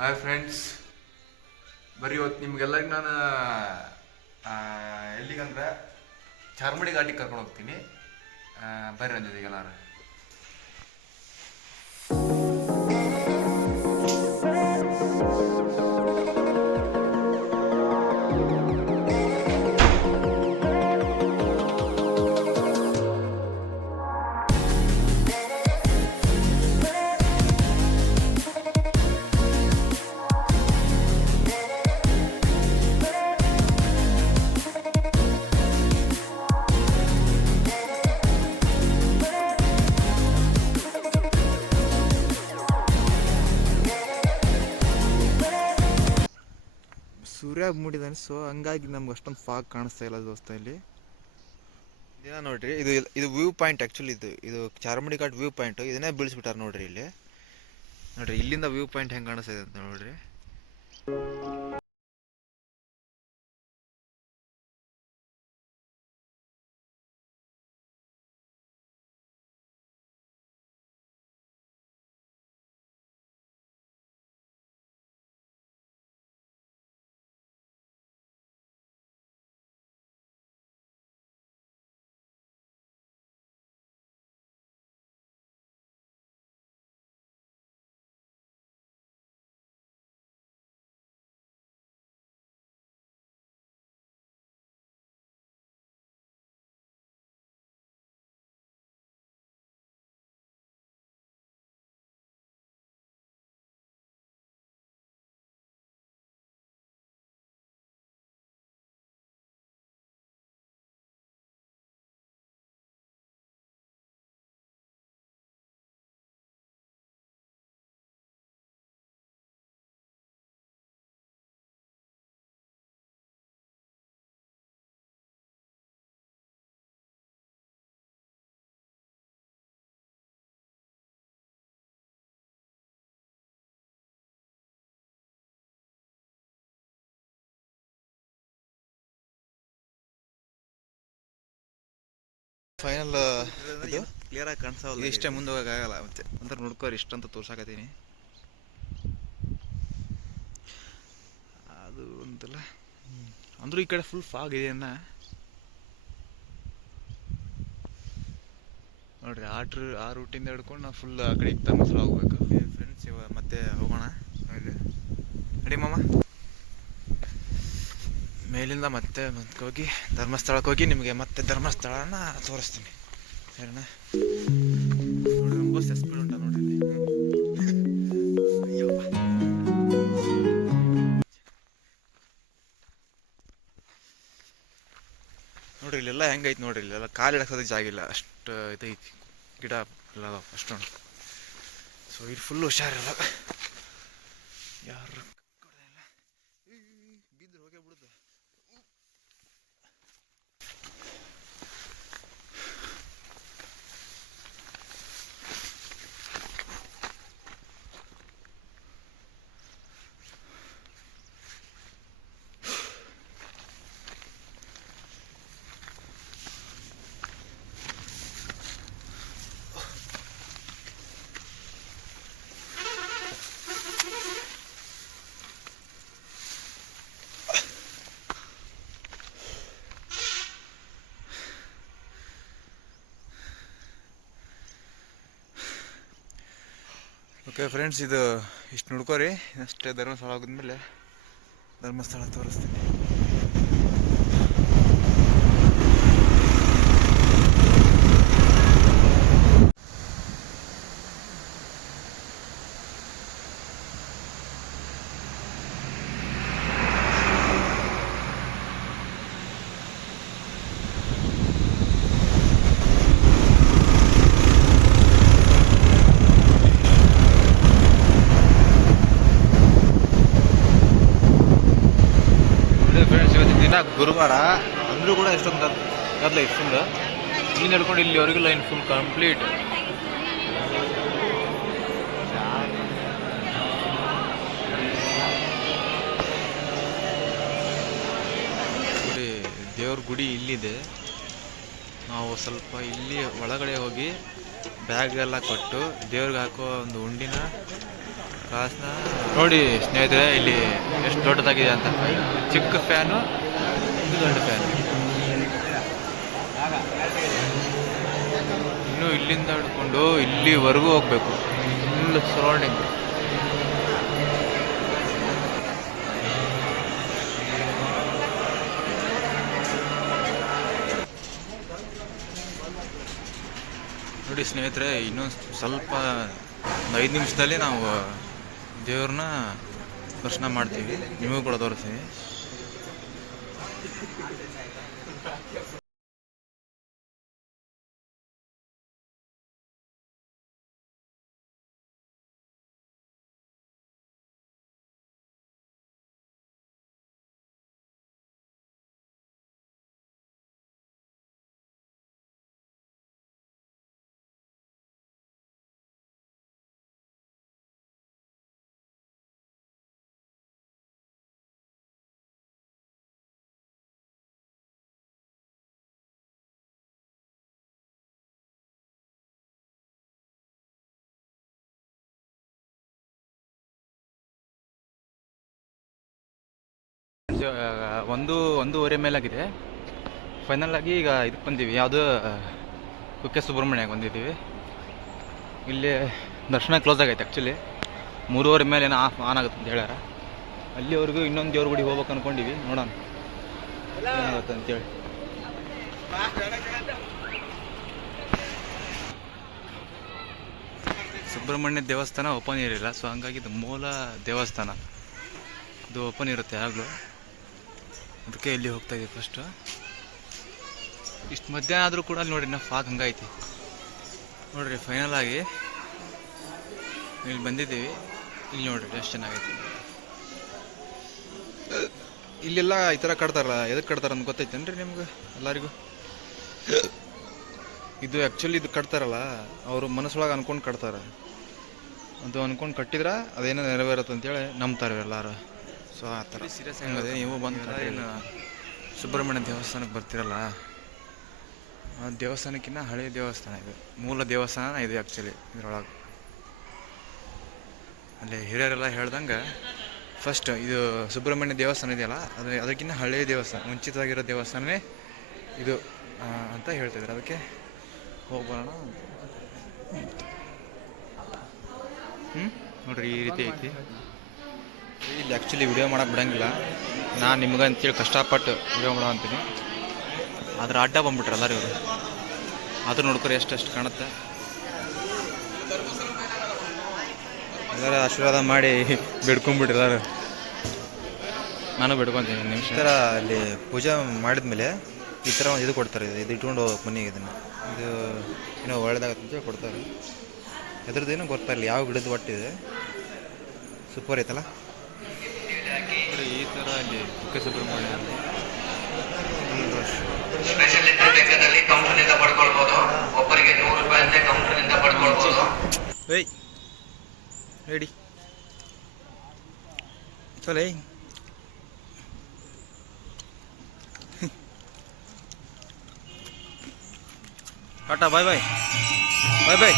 Hi friends, ಬರ್ರಿ ಇವತ್ತು ನಿಮ್ಗೆಲ್ಲರಿಗೆ ನಾನು ಎಲ್ಲಿಗಂದ್ರೆ ಚಾರ್ಮಡಿ ಘಾಟಿಗೆ ಕರ್ಕೊಂಡು ಹೋಗ್ತೀನಿ. ಬರ್ರಿ ನನ್ನ ಜೊತೆಗೆ ಎಲ್ಲಾರು. ಸೂರ್ಯ ಮೂಡಿದಾನೆ, ಸೊ ಹಂಗಾಗಿ ನಮ್ಗೆ ಅಷ್ಟೊಂದು ಫಾಗ್ ಕಾಣಿಸ್ತಾ ಇಲ್ಲ ದೋಸ್ತ. ಇಲ್ಲಿ ಇದೇನ ನೋಡ್ರಿ, ಇದು ವ್ಯೂ ಪಾಯಿಂಟ್. ಆ್ಯಕ್ಚುಲಿ ಇದು ಚಾರ್ಮಡಿ ಘಾಟ್ ವ್ಯೂ ಪಾಯಿಂಟ್. ಇದನ್ನೇ ಬೀಳಿಸ್ಬಿಟ್ಟಾರ ನೋಡ್ರಿ. ಇಲ್ಲಿ ನೋಡ್ರಿ, ಇಲ್ಲಿಂದ ವ್ಯೂ ಪಾಯಿಂಟ್ ಹೆಂಗೆ ಕಾಣಿಸ್ತಾ ಇದೆ ಅಂತ ನೋಡ್ರಿ. ಫೈನಲ್ ಕ್ಲಿಯರ್ ಆಗಿ ಕಾಣಿಸಲ್ಲ. ಇಷ್ಟೇ ಮುಂದೆ ಹೋಗೋಕ್ಕಾಗಲ್ಲ. ಮತ್ತೆ ಅಂತ ನೋಡ್ಕೋರಿ, ಇಷ್ಟಂತ ತೋರ್ಸಾಕತ್ತೀನಿ. ಅದು ಒಂದಲ್ಲ ಅಂದ್ರೂ ಈ ಕಡೆ ಫುಲ್ ಫಾಗ್ ಇದೆ ಅನ್ನ ನೋಡ್ರಿ. ಆ ರೂಟಿಂದ ಹಿಡ್ಕೊಂಡು ನಾವು ಫುಲ್ ಆ ಕಡೆ ಧರ್ಮಸ್ಥಳ ಹೋಗ್ಬೇಕು. ಫ್ರೆಂಡ್ಸ್, ಇವಾಗ ಮತ್ತೆ ಹೋಗೋಣ. ನಡಿ ಮಾಮ, ಮೇಲಿಂದ ಮತ್ತೆ ಹೋಗಿ ಧರ್ಮಸ್ಥಳಕ್ಕೆ ಹೋಗಿ ನಿಮಗೆ ಮತ್ತೆ ಧರ್ಮಸ್ಥಳನ ತೋರಿಸ್ತೀನಿ. ಸರಿನಾ? ನೋಡ್ರಿ, ತುಂಬ ಸ್ಪೀಡ್ ಉಂಟ ನೋಡ್ರಿ. ನೋಡ್ರಿ, ಇಲ್ಲೆಲ್ಲ ಹೆಂಗೈತಿ ನೋಡ್ರಿ. ಇಲ್ಲೆಲ್ಲ ಕಾಲಿಡಕ್ಕೋದಕ್ಕೆ ಜಾಗ ಇಲ್ಲ, ಅಷ್ಟು ಇದೈತಿ. ಗಿಡ ಎಲ್ಲ ಅದಾವ ಅಷ್ಟೊಂದು. ಸೊ ಇದು ಫುಲ್ ಹುಷಾರಿಲ್ಲ. ಯಾರು ಬಿದ್ದರೆ ಹೋಗೇ ಬಿಡುತ್ತೆ. ಓಕೆ ಫ್ರೆಂಡ್ಸ್, ಇದು ಇಷ್ಟು ನೋಡ್ಕೋರಿ. ಅಷ್ಟೇ ಧರ್ಮಸ್ಥಳ ಹೋಗಿದ್ಮೇಲೆ ಧರ್ಮಸ್ಥಳ ತೋರಿಸ್ತೀನಿ. ಗುರುವಾರ ಅಂದರೂ ಕೂಡ ಎಷ್ಟೊಂದು ಗದ್ದಲ ಐತೆ ಫುಲ್. ಇಲ್ಲಿ ನಡ್ಕೊಂಡು ಇಲ್ಲಿವರೆಗೂ ಲೈನ್ ಫುಲ್ ಕಂಪ್ಲೀಟ್. ದೇವ್ರ ಗುಡಿ ಇಲ್ಲಿದೆ. ನಾವು ಸ್ವಲ್ಪ ಇಲ್ಲಿ ಒಳಗಡೆ ಹೋಗಿ ಬ್ಯಾಗ್ ಎಲ್ಲ ಕೊಟ್ಟು ದೇವ್ರಿಗೆ ಹಾಕೋ ಒಂದು ಉಂಡಿನ ಕ್ಲಾಸ್ನ ನೋಡಿ ಸ್ನೇಹಿತರೆ, ಇಲ್ಲಿ ಎಷ್ಟು ದೊಡ್ಡದಾಗಿದೆ ಅಂತ. ಚಿಕ್ಕ ಫ್ಯಾನು, ಇದು ದೊಡ್ಡ ಫ್ಯಾನ್. ಇನ್ನು ಇಲ್ಲಿಂದ ಹಿಡ್ಕೊಂಡು ಇಲ್ಲಿವರೆಗೂ ಹೋಗ್ಬೇಕು, ಫುಲ್ ಸರೌಂಡಿಂಗ್. ನೋಡಿ ಸ್ನೇಹಿತರೆ, ಇನ್ನೊಂದು ಸ್ವಲ್ಪ 5 ನಿಮಿಷದಲ್ಲಿ ನಾವು ದೇವ್ರನ್ನ ದರ್ಶನ ಮಾಡ್ತೀವಿ, ನಿಮಗೂ ಕೂಡ ತೋರಿಸ್ತೀವಿ. ಒಂದೂವರೆ ಮೇಲಾಗಿದೆ. ಫೈನಲ್ ಆಗಿ ಈಗ ಇದಕ್ಕೆ ಬಂದೀವಿ, ಯಾವುದು ಕುಕ್ಕೆ ಸುಬ್ರಹ್ಮಣ್ಯಕ್ಕೆ ಬಂದಿದ್ದೀವಿ. ಇಲ್ಲಿ ದರ್ಶನ ಕ್ಲೋಸ್ ಆಗೈತೆ ಆ್ಯಕ್ಚುಲಿ. 3:30 ಮೇಲೆ ಏನೋ ಆನ್ ಆಗುತ್ತೆ ಅಂತ ಹೇಳ್ಯಾರ. ಅಲ್ಲಿವರೆಗೂ ಇನ್ನೊಂದು ದೇವ್ರ ಗುಡಿಗೆ ಹೋಗ್ಬೇಕು ಅಂದ್ಕೊಂಡಿವಿ, ನೋಡೋಣ ಏನಾಗುತ್ತೆ ಅಂತೇಳಿ. ಸುಬ್ರಹ್ಮಣ್ಯ ದೇವಸ್ಥಾನ ಓಪನ್ ಇರಲಿಲ್ಲ, ಸೊ ಹಂಗಾಗಿ ಇದು ಮೂಲ ದೇವಸ್ಥಾನ, ಇದು ಓಪನ್ ಇರುತ್ತೆ ಯಾವಾಗಲೂ. ಅದಕ್ಕೆ ಇಲ್ಲಿ ಹೋಗ್ತಾ ಇದ್ದೀವಿ ಫಸ್ಟು. ಇಷ್ಟು ಮಧ್ಯಾಹ್ನ ಆದರೂ ಕೂಡ ಅಲ್ಲಿ ನೋಡ್ರಿ, ನಾವು ಫಾಗ್ ಹಂಗೈತಿ ನೋಡ್ರಿ. ಫೈನಲ್ ಆಗಿ ಇಲ್ಲಿ ಬಂದಿದ್ದೀವಿ. ಇಲ್ಲಿ ನೋಡ್ರಿ ಎಷ್ಟು ಚೆನ್ನಾಗೈತಿ. ಇಲ್ಲೆಲ್ಲ ಈ ಥರ ಕಟ್ತಾರಲ್ಲ, ಎದಕ್ಕೆ ಕಟ್ತಾರ ಅಂತ ಗೊತ್ತೈತೇನ್ರಿ ನಿಮ್ಗೆ ಎಲ್ಲರಿಗೂ? ಇದು ಆ್ಯಕ್ಚುಲಿ ಇದು ಕಟ್ತಾರಲ್ಲ, ಅವರು ಮನಸ್ಸೊಳಗೆ ಅನ್ಕೊಂಡು ಕಟ್ತಾರೆ. ಅದು ಅನ್ಕೊಂಡು ಕಟ್ಟಿದ್ರೆ ಅದೇನೋ ನೆರವೇರುತ್ತೆ ಅಂತೇಳಿ ನಂಬ್ತಾರೆ ಎಲ್ಲರೂ. ಸೊ ಆ ಥರ ಸೀರಿಯಸ್ ಆಗಿದೆ. ನೀವು ಬಂದು ಏನು ಸುಬ್ರಹ್ಮಣ್ಯ ದೇವಸ್ಥಾನಕ್ಕೆ ಬರ್ತಿರಲ್ಲ, ಆ ದೇವಸ್ಥಾನಕ್ಕಿಂತ ಹಳೆಯ ದೇವಸ್ಥಾನ ಇದು, ಮೂಲ ದೇವಸ್ಥಾನ ಇದು ಆ್ಯಕ್ಚುಲಿ. ಇದರೊಳಗೆ ಅಲ್ಲಿ ಹಿರಿಯರೆಲ್ಲ ಹೇಳ್ದಂಗೆ ಫಸ್ಟ್ ಇದು ಸುಬ್ರಹ್ಮಣ್ಯ ದೇವಸ್ಥಾನ ಇದೆಯಲ್ಲ, ಅದಕ್ಕಿಂತ ಹಳೆಯ ದೇವಸ್ಥಾನ, ಮುಂಚಿತವಾಗಿರೋ ದೇವಸ್ಥಾನವೇ ಇದು ಅಂತ ಹೇಳ್ತಿದ್ರು. ಅದಕ್ಕೆ ಹೋಗೋಣ. ನೋಡ್ರಿ ಈ ರೀತಿ ಐತಿ. ಇಲ್ಲಿ ಆ್ಯಕ್ಚುಲಿ ವಿಡಿಯೋ ಮಾಡೋಕೆ ಬಿಡೋಂಗಿಲ್ಲ. ನಾನು ನಿಮ್ಗೆ ಅಂತೇಳಿ ಕಷ್ಟಪಟ್ಟು ವಿಡಿಯೋ ಮಾಡೋ ಅಂತೀನಿ, ಆದ್ರೆ ಅಡ್ಡ ಬಂದ್ಬಿಟ್ರೆ ಎಲ್ಲರೂ ಇವರು. ಆದರೂ ನೋಡ್ಕೊರಿ ಎಷ್ಟು ಕಾಣುತ್ತೆ. ಎಲ್ಲರೂ ಆಶೀರ್ವಾದ ಮಾಡಿ ಬಿಡ್ಕೊಂಬಿಟ್ರಿ ಎಲ್ಲರೂ. ನಾನು ಬಿಡ್ಕೊತೀನಿ ನಿಮಿಷ. ಈ ಥರ ಅಲ್ಲಿ ಪೂಜೆ ಮಾಡಿದ್ಮೇಲೆ ಈ ಥರ ಒಂದು ಇದು ಕೊಡ್ತಾರೆ, ಇದು ಇಟ್ಕೊಂಡು ಹೋಗೋಕೆ ಮನೆಗೆ. ಇದನ್ನು ಇದು ಏನೋ ಒಳ್ಳೆದಾಗತ್ತಂತ ಕೊಡ್ತಾರೆ. ಎದ್ರದ್ದೇನೋ ಗೊತ್ತಾಗಲಿ, ಯಾವ ಗಿಡದ ಒಟ್ಟಿದೆ. ಸೂಪರ್ ಐತಲ್ಲ ನೋಡಿ. ಈ ಥರ ಅಲ್ಲಿ ಕುಕ್ಕೆ ಸುಬ್ರಹ್ಮಣ್ಯ ರೆಡಿ ಚಲೇ. ಟಾಟಾ, ಬಾಯ್ ಬಾಯ್ ಬಾಯ್ ಬಾಯ್.